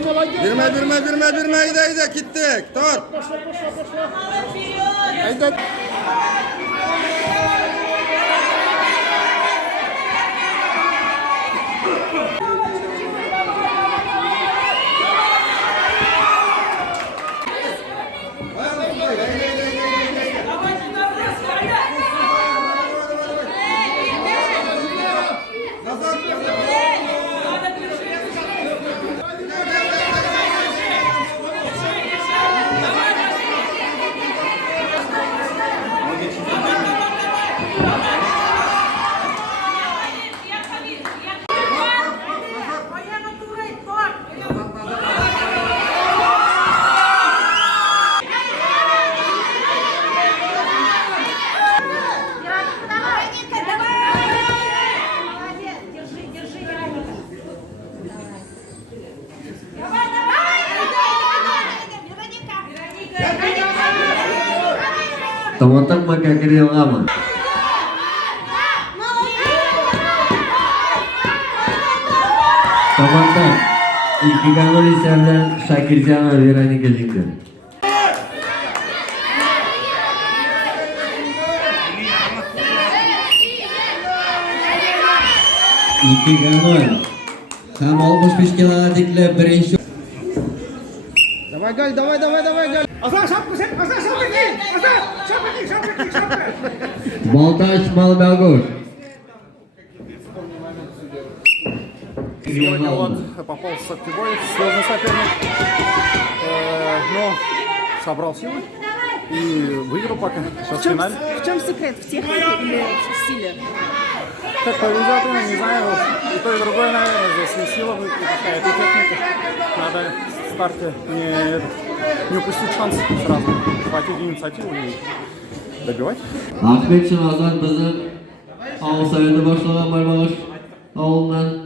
Birme. Haydi gittik. Dur. Haydi. Tomotak pakai kiri lama. Tomotak iki gol iserden Shakirjan Alvirani geldi. İki gol. Ham 65 kilometrelik birinchi. Давай гол. Болтач Малбягуш. Сегодня вот попал в Сактибой, сложный соперник, но собрал силы и выиграл пока. Сейчас в финале. В чем секрет? В технике или в стиле? Как повезет, не знаю, и то, и другое, наверное, здесь и сила будет, и какая-то техника. Надо в старте не упустить шанс сразу, хватить инициативу и добивать. Ahmet Çınaz'dan bizim Ağusay'da başlanan Marmaraş Ağol'dan